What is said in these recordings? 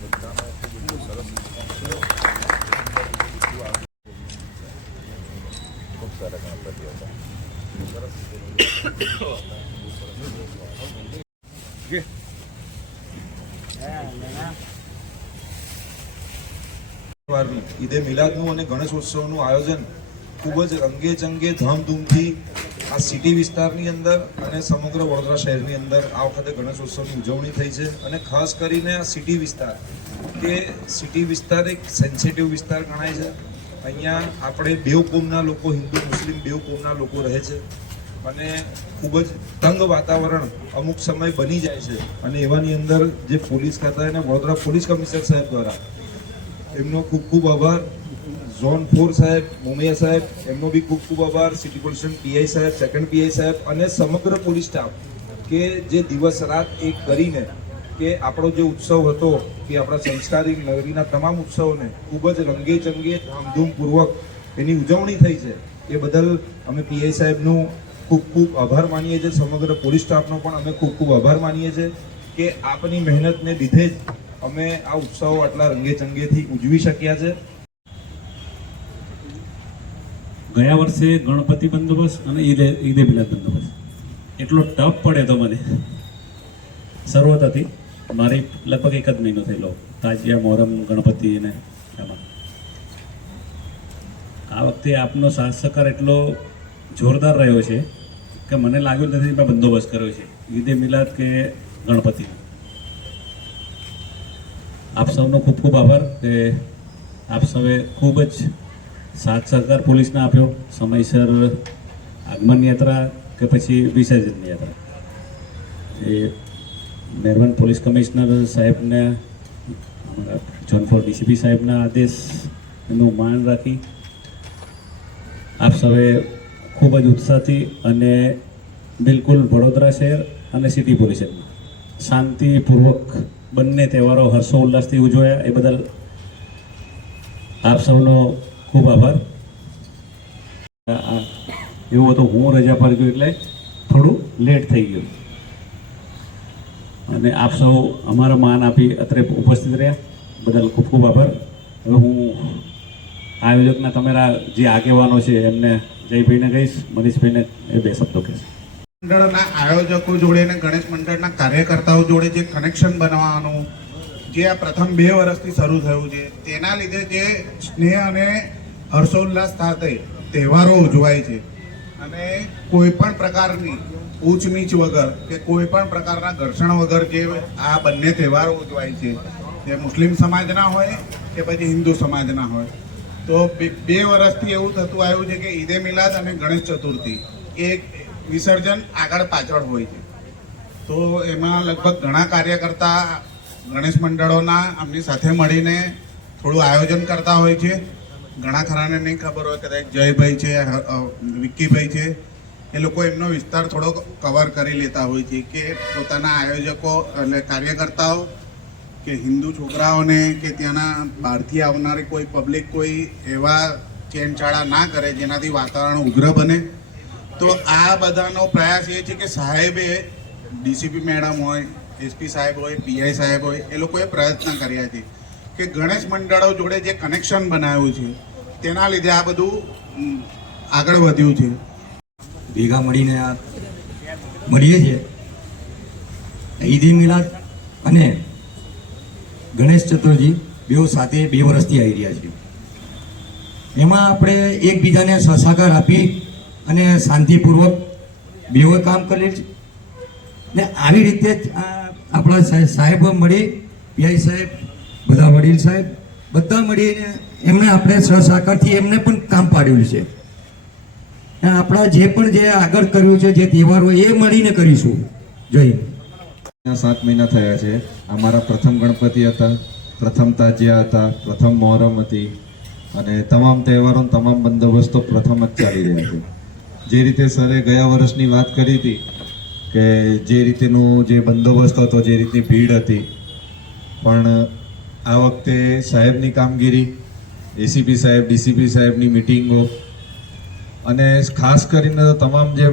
ખૂબ સારા ગણપતિ હતા. ઈદે મિલાદનું અને ગણેશોત્સવનું આયોજન ખૂબ જ રંગે ચંગે ધામધૂમથી આ સિટી વિસ્તારની અંદર અને સમગ્ર વડોદરા શહેરની અંદર આ વખતે ગણેશોત્સવની ઉજવણી થઈ છે. અને ખાસ કરીને આ સિટી વિસ્તાર એક સેન્સિટિવ વિસ્તાર ગણાય છે. અહીંયા આપણે બેવ કોમના લોકો, હિન્દુ મુસ્લિમ બેવ કોમના લોકો રહે છે અને ખૂબ જ તંગ વાતાવરણ અમુક સમય બની જાય છે. અને એવાની અંદર જે પોલીસ ખાતા અને વડોદરા પોલીસ કમિશનર સાહેબ દ્વારા એમનો ખૂબ ખૂબ આભાર. ઝોન 4 સાહેબ, મોમિયા સાહેબ, એમનો બી ખૂબ ખૂબ આભાર. સિટી પોલીસ પીઆઈ સાહેબ, સેકન્ડ પીઆઈ સાહેબ અને સમગ્ર પોલીસ સ્ટાફ કે જે દિવસ રાત એક કરીને કે આપણો જે ઉત્સવ હતો કે આપણા સંસ્કારી નગરીના તમામ ઉત્સવોને ખૂબ જ રંગે ચંગે ધામધૂમપૂર્વક એની ઉજવણી થઈ છે. એ બદલ અમે પીઆઈ સાહેબનું ખૂબ ખૂબ આભાર માનીએ છીએ. સમગ્ર પોલીસ સ્ટાફનો પણ અમે ખૂબ ખૂબ આભાર માનીએ છીએ કે આપની મહેનતને લીધે જ અમે આ ઉત્સવો આટલા રંગે ચંગેથી ઉજવી શક્યા છે. ગયા વર્ષે ગણપતિ બંદોબસ્ત અને ઈદે મિલાદ બંદોબસ્ત એટલો ટફ પડે તો મને શરૂઆત હતી મારી લગભગ 1 જ મહિનો થયેલો તાજિયા મોહરમ ગણપતિ અને એમાં. આ વખતે આપનો સાથ સહકાર એટલો જોરદાર રહ્યો છે કે મને લાગ્યું નથી મેં બંદોબસ્ત કર્યો છે ઈદે મિલાદ કે ગણપતિ. આપ સૌનો ખૂબ ખૂબ આભાર કે આપ સૌએ ખૂબ જ સાથ સહકાર પોલીસને આપ્યો. સમયસર આગમન યાત્રા કે પછી વિસર્જનની યાત્રા એ મહેરબાન પોલીસ કમિશનર સાહેબને, અમારા ઝોન 4 ડીસીપી સાહેબના આદેશનું માન રાખી આપ સૌએ ખૂબ જ ઉત્સાહથી અને બિલકુલ વડોદરા શહેર અને સિટી પોલીસમાં શાંતિપૂર્વક બંને તહેવારો હર્ષોલ્લાસથી ઉજવાયા. એ બદલ આપ સૌનો ખૂબ આભાર. એવું હતું હું રજા પર ગયો એટલે થોડું લેટ થઈ ગયું અને આપ સૌ અમારા માન આપી અત્રે ઉપસ્થિત રહ્યા બદલ ખૂબ ખૂબ આભાર. હવે હું આયોજકના તમારા જે આગેવાનો છે એમને જયભાઈને કહીશ, મનીષભાઈને એ 2 શબ્દો કહીશ. મંડળના આયોજકો જોડે અને ગણેશ મંડળના કાર્યકર્તાઓ જોડે જે કનેક્શન બનાવવાનું જે આ પ્રથમ 2 વર્ષથી શરૂ થયું છે તેના લીધે જે સ્નેહ અને હર્ષોલ્લાસ સાથે તહેવારો ઉજવાય છે અને કોઈ પણ પ્રકારની ઊંચ નીચ વગર કે કોઈ પણ પ્રકારના ઘર્ષણ વગર જે આ બંને તહેવારો ઉજવાય છે તે મુસ્લિમ સમાજના હોય કે પછી હિન્દુ સમાજના હોય. તો 2 વર્ષથી એવું થતું આવ્યું છે કે ઈદે મિલાદ અને ગણેશ ચતુર્થી એક વિસર્જન આગળ પાછળ હોય છે. તો એમાં લગભગ ઘણા કાર્યકર્તા ગણેશ મંડળોના આમની સાથે મળીને થોડું આયોજન કરતા હોય છે. ઘણા ખરાને નહીં ખબર હોય, કદાચ જયભાઈ છે, વિક્કીભાઈ છે, એ લોકો એમનો વિસ્તાર થોડો કવર કરી લેતા હોય છે કે પોતાના આયોજકો એટલે કાર્યકર્તાઓ કે હિન્દુ છોકરાઓને કે ત્યાંના બહારથી આવનારી કોઈ પબ્લિક કોઈ એવા ચેનચાળા ના કરે જેનાથી વાતાવરણ ઉગ્ર બને. તો આ બધાનો પ્રયાસ એ છે કે સાહેબે, ડીસીપી મેડમ હોય, એસપી સાહેબ હોય, પીઆઈ સાહેબ હોય, એ લોકોએ પ્રયત્ન કર્યા છે કે ગણેશ મંડળો જોડે જે કનેક્શન બનાવ્યું છે તેના લીધે આ બધું આગળ વધ્યું છે. ભેગા મળીને આ મળીએ છીએ. ઈદ મિલાદ અને ગણેશ ચતુર્થી બેઉ સાથે 2 વર્ષથી આવી રહ્યા છે. એમાં આપણે એકબીજાને સહકાર આપી અને શાંતિપૂર્વક બેઉ કામ કરીએ છીએ ને આવી રીતે જ આપણા સાહેબો મળી, પીઆઈ સાહેબ, બધા વડીલ સાહેબ બધા મળીને એમને આપણે સહકારથી એમને પણ કામ પાડ્યું છે. આપણા જે પણ જે આગળ કર્યું છે જે તહેવારો એ મળીને કરીશું. જય હિન્દ. 7 મહિના થયા છે. અમારા પ્રથમ ગણપતિ હતા, પ્રથમ તાજિયા હતા, પ્રથમ મોહરમ હતી અને તમામ તહેવારો તમામ બંદોબસ્તો પ્રથમ જ ચાલી રહ્યા છે. જે રીતે સરે ગયા વર્ષની વાત કરી હતી કે જે રીતેનું જે બંદોબસ્ત હતો, જે રીતની ભીડ હતી, પણ આ વખતે સાહેબની કામગીરી, એસીપી સાહેબ, ડીસીપી સાહેબની મિટિંગો અને ખાસ કરીને તો તમામ જે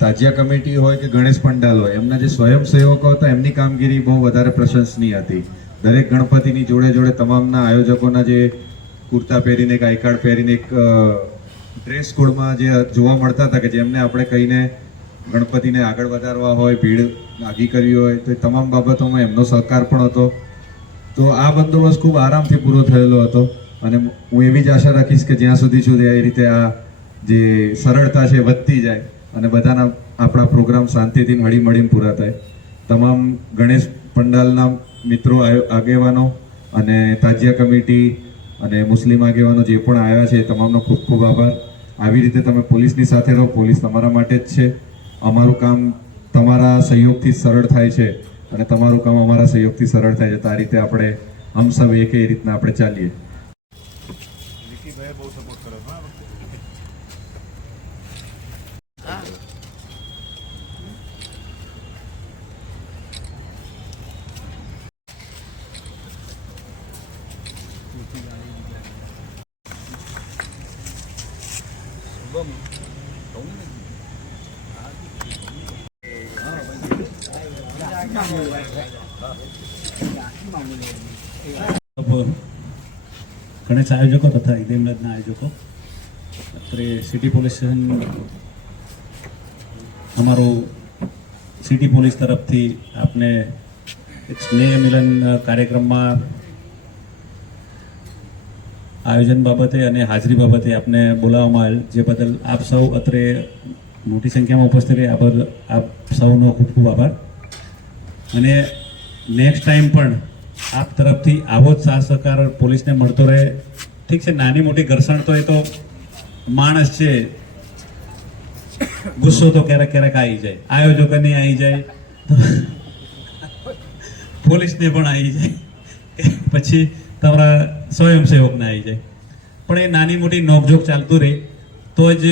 તાજિયા કમિટી હોય કે ગણેશ પંડાલ હોય એમના જે સ્વયંસેવકો હતા એમની કામગીરી બહુ વધારે પ્રશંસનીય હતી. દરેક ગણપતિની જોડે જોડે તમામના આયોજકોના જે કુર્તા પહેરીને એક આઈ કાર્ડ પહેરીને એક ડ્રેસ કોડમાં જે જોવા મળતા હતા કે જેમને આપણે કહીને ગણપતિને આગળ વધારવા હોય, ભીડ આગી કરવી હોય, તો એ તમામ બાબતોમાં એમનો સહકાર પણ હતો. તો આ બંદોબસ્ત ખૂબ આરામથી પૂરો થયેલો હતો અને હું એવી જ આશા રાખીશ કે જ્યાં સુધી એ રીતે આ જે સરળતા છે વધતી જાય અને બધાના આપણા પ્રોગ્રામ શાંતિથી હળીમળીને પૂરા થાય. તમામ ગણેશ પંડાલના મિત્રો, આગેવાનો અને તાજિયા કમિટી અને મુસ્લિમ આગેવાનો જે પણ આવ્યા છે તમામનો ખૂબ ખૂબ આભાર. આવી રીતે તમે પોલીસની સાથે રહો, પોલીસ તમારા માટે જ છે. અમારું કામ તમારા સહયોગથી સરળ થાય છે અને તમારું કામ અમારા સહયોગથી સરળ થાય છે. તો આ રીતે આપણે હમ સબ એક એ રીતના આપણે ચાલીએ. ગણેશ આયોજકો તથા ઈદ મિલાદના આયોજકો, અત્રે સિટી પોલીસ સ્ટેશન અમારું સિટી પોલીસ તરફથી આપને એક સ્નેહ મિલન કાર્યક્રમમાં આયોજન બાબતે અને હાજરી બાબતે આપને બોલાવવામાં આવેલ, જે બદલ આપ સૌ અત્રે મોટી સંખ્યામાં ઉપસ્થિત રહે આપ સૌનો ખૂબ ખૂબ આભાર. અને નેક્સ્ટ ટાઈમ પણ આપ તરફથી આવો જ સાથ સહકાર પોલીસને મળતો રહે. ઠીક છે, નાની મોટી ઘર્ષણ તો એ તો માણસ છે, ગુસ્સો તો ક્યારેક ક્યારેક આવી જાય, આયોજકોને આવી જાય, પોલીસને પણ આવી જાય, પછી તમારા સ્વયંસેવકને આવી જાય. પણ એ નાની મોટી નોકઝોક ચાલતું રહે તો જ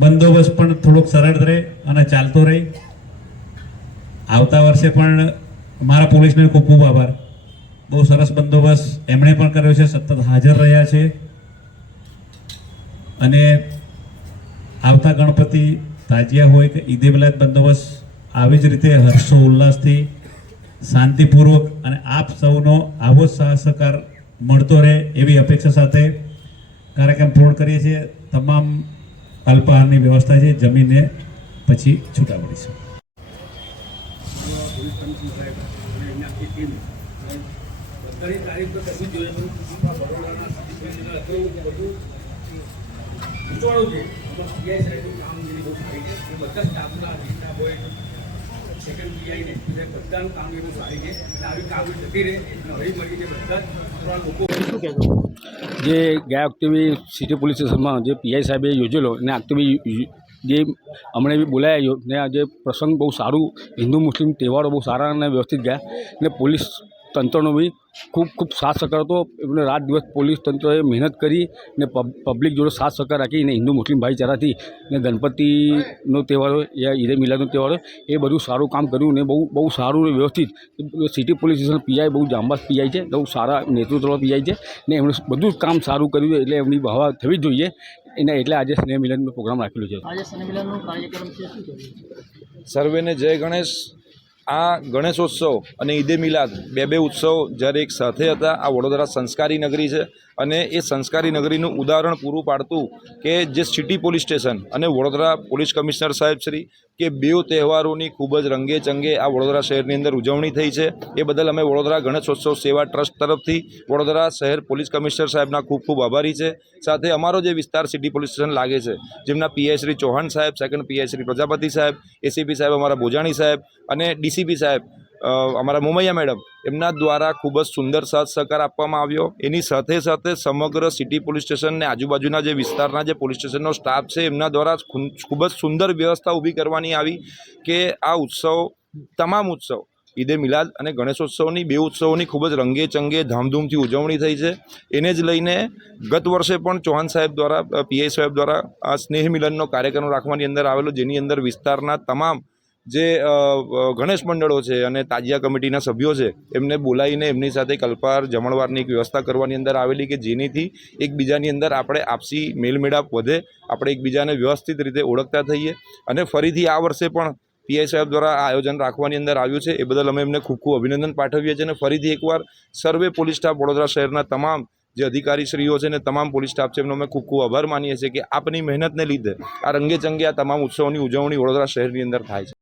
બંદોબસ્ત પણ થોડોક સરળ રહે અને ચાલતો રહે. આવતા વર્ષે પણ મારા પોલીસને ખૂબ ખૂબ આભાર. બહુ સરસ બંદોબસ્ત એમણે પણ કર્યો છે, સતત હાજર રહ્યા છે. અને આવતા ગણપતિ, તાજિયા હોય કે ઈદે મિલાદ બંદોબસ્ત આવી જ રીતે હર્ષો ઉલ્લાસથી, શાંતિપૂર્વક અને આપ સૌનો આવો જ સાથ સહકાર મળતો રહે એવી અપેક્ષા સાથે કાર્યક્રમ પૂર્ણ કરીએ છીએ. તમામ અલ્પાહારની વ્યવસ્થા છે, જમીને પછી છૂટા પડીશું. બધાની તારીફ તો કરવી જોઈએ, બરોડાના પૂછવાડું છે. પીઆઈ સાહેબનું કામગીરી બહુ સારી છે. બધા સ્ટાફના સ્ટાફ હોય, સેકન્ડ પીઆઈને બધાનું કામગીરી બહુ સારી છે. એટલે આવી કામગીરી જતી રહે અને હળી મળીને બધા લોકો શું કહેતો જે ગયા વખતે સિટી પોલીસ સ્ટેશનમાં જે પીઆઈ સાહેબે યોજેલો અને આખતે જે હમણાં બી બોલાયા ને આ જે પ્રસંગ બહુ સારું, હિન્દુ મુસ્લિમ તહેવારો બહુ સારા અને વ્યવસ્થિત ગયા. અને પોલીસ તંત્રનો બી ખૂબ સાથ સહકાર હતો. એમને રાત દિવસ પોલીસ તંત્રએ મહેનત કરી ને પબ્લિક જોડે સાથ સહકાર રાખીને હિન્દુ મુસ્લિમ ભાઈચારાથી ને ગણપતિનો તહેવાર હોય યા ઈદે મિલાદનો તહેવાર હોય એ બધું સારું કામ કર્યું ને બહુ સારું વ્યવસ્થિત. સિટી પોલીસ સ્ટેશન પીઆઈ બહુ જાંબાઝ પીઆઈ છે, બહુ સારા નેતૃત્વવાળા પીઆઈ છે ને એમણે બધું જ કામ સારું કર્યું એટલે એમની વાહ થવી જ જોઈએ. એના એટલે આજે સ્નેહ મિલનનો પ્રોગ્રામ રાખેલો છે. આજે સ્નેહ મિલનનો કાર્યક્રમ છે, શું કર્યું? સર્વેને જય ગણેશ. આ ગણેશોત્સવ અને ઈદે મિલાદ બે ઉત્સવ જ્યારે એક સાથે હતા. આ વડોદરા સંસ્કારી નગરી છે અને એ સંસ્કારી નગરીનું ઉદાહરણ પૂરું પાડતું કે જે સિટી પોલીસ સ્ટેશન અને વડોદરા પોલીસ કમિશનર સાહેબ શ્રી કે બેઉ તહેવારોની ખૂબ જ રંગે ચંગે આ વડોદરા શહેરની અંદર ઉજવણી થઈ છે. એ બદલ અમે વડોદરા ગણેશોત્સવ સેવા ટ્રસ્ટ તરફથી વડોદરા શહેર પોલીસ કમિશનર સાહેબના ખૂબ ખૂબ આભારી છે. સાથે અમારો જે વિસ્તાર સિટી પોલીસ સ્ટેશન લાગે છે, જેમના પીઆઈ શ્રી ચૌહાણ સાહેબ, સેકન્ડ પીઆઈ શ્રી પ્રજાપતિ સાહેબ, એસીપી સાહેબ અમારા બોજાણી સાહેબ અને ડીસીપી સાહેબ અમારા મોમૈયા મેડમ, એમના દ્વારા ખૂબ જ સુંદર સાથ સહકાર આપવામાં આવ્યો. એની સાથે સાથે સમગ્ર સિટી પોલીસ સ્ટેશન ને આજુબાજુના જે વિસ્તારના જે પોલીસ સ્ટેશનનો સ્ટાફ છે એમના દ્વારા ખૂબ જ સુંદર વ્યવસ્થા ઊભી કરવાની આવી કે આ ઉત્સવ, તમામ ઉત્સવ ઈદે મિલાદ અને ગણેશોત્સવની બે ઉત્સવોની ખૂબ જ રંગે ચંગે ધામધૂમથી ઉજવણી થઈ છે. એને જ લઈને ગત વર્ષે પણ ચૌહાણ સાહેબ દ્વારા, પીઆઈ સાહેબ દ્વારા આ સ્નેહ મિલનનો કાર્યક્રમ રાખવાની અંદર આવેલો, જેની અંદર વિસ્તારના તમામ જે ગણેશ મંડળો છે અને તાજિયા કમિટીના સભ્યો છે એમને બોલાવીને એમની સાથે કલ્પાર જમણવારની એક વ્યવસ્થા કરવાની અંદર આવેલી કે જેનીથી એકબીજાની અંદર આપણે આપસી મેલમેળાપ વધે, આપણે એકબીજાને વ્યવસ્થિત રીતે ઓળખતા થઈએ. અને ફરીથી આ વર્ષે પણ પીઆઈ સાહેબ દ્વારા આ આયોજન રાખવાની અંદર આવ્યું છે. એ બદલ અમે એમને ખૂબ ખૂબ અભિનંદન પાઠવીએ છીએ અને ફરીથી એકવાર સર્વે પોલીસ સ્ટાફ વડોદરા શહેરના તમામ જે અધિકારીશ્રીઓ છે ને તમામ પોલીસ સ્ટાફ છે એમનો અમે ખૂબ ખૂબ આભાર માનીએ છીએ કે આપની મહેનતને લીધે આ રંગેચંગે આ તમામ ઉત્સવોની ઉજવણી વડોદરા શહેરની અંદર થાય છે.